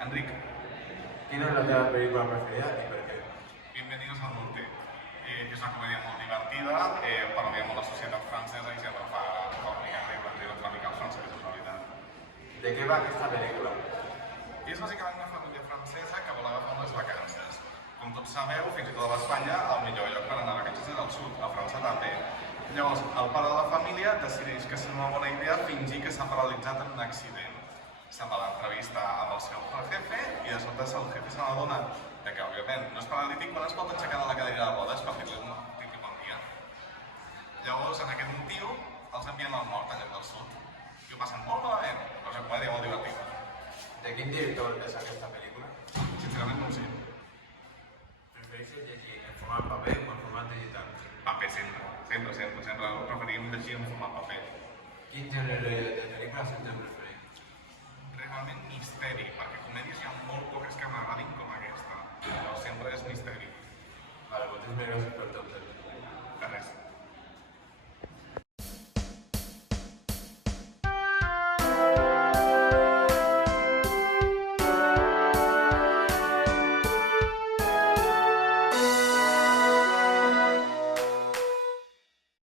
Enrique, ¿Quién es la teva película preferida y por qué? bienvenidos al Norte. És una comèdia molt divertida, parodia molt la societat francesa i sempre fa una mica radical francesa, en realitat. ¿De qué va esta película? És bàsicament una família francesa que vol agafar unes vacances. Com tots sabeu, fins i tot a l'Espanya, el millor lloc per anar a vacances és al sud, a França també. Llavors, el pare de la família decideix que és una bona idea fingir que s'ha paralitzat en un accident. Se'n va a l'entrevista amb el seu jefe i de sobte el jefe se n'adona que, òbviament, no és paralític quan es pot aixecar de la cadira de rodes per fer-li un típic bon dia. Llavors, en aquest motiu, els envien al nord, en lloc del sud, i ho passen molt malament, però és una comèdia molt divertida. ¿De quin director és aquesta pel·lícula? Sincerament no ho sé. Prefereixes llegir en format paper o en format digital? Paper sempre. Preferim llegir en format paper. Quin gènere de pel·lícules és el teu preferit? Realment misteri, perquè comèdies hi ha molt poques que m'agradin com aquesta. Però sempre és misteri.